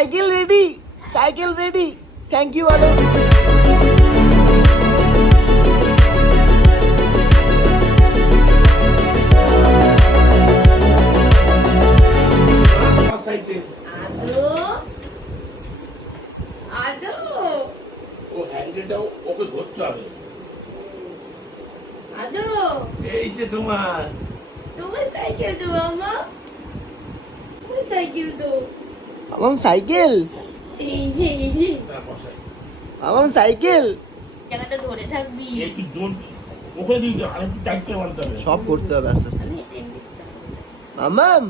Cycle ready, cycle ready, thank you বলো। Cycle আদো আদো ও হ্যান্ডেলটাও ওকে ধরতে হবে। আদো এই যে তোমার তোমার সাইকেল তো মামা, তোমার সাইকেল তো মামাম সাইকেল, এই যে তার বসাই মামাম সাইকেল। জায়গাটা ধরে থাকবি। একটু জোর ওখানে দিবি, আর একটু টাইট করে বাঁধতে হবে। সব করতে হবে আস্তে আস্তে। আমি এমনি মামাম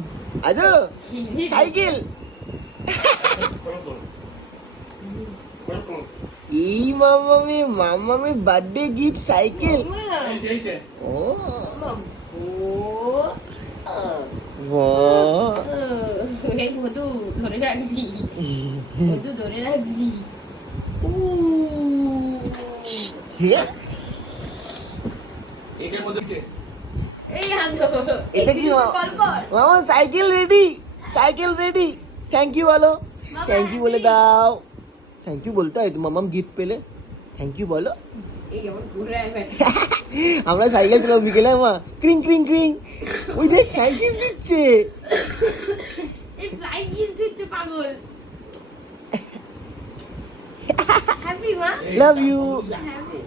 আদো খিদে সাইকেল। করো, করো। করো, করো। এই মামামি বার্থডে গিফট সাইকেল। এই যে ও বাহ, বাহ, এই মধু ধরে রাখবি, মধু ধরে রাখবি। হে? এটার মধ্যে যে এই আদো এটা কি কল কর। মামা cycle ready, cycle ready, thank you বলো। মামা, থ্যাংক ইউ বলে happy। দাও। থ্যাংক ইউ বলতে হয় তো মামাম গিফট পেলে। থ্যাংক ইউ বলো। এই আমার ঘুরে আমরা সাইকেল চালাবো বিকেলে মা, ক্রিং ক্রিং ক্রিং। ওই দেখ সাইকেল দিচ্ছে। এই ফ্লাইং কিস দিচ্ছে পাগল। হ্যাপি মা, লাভ ইউ। হ্যাপি।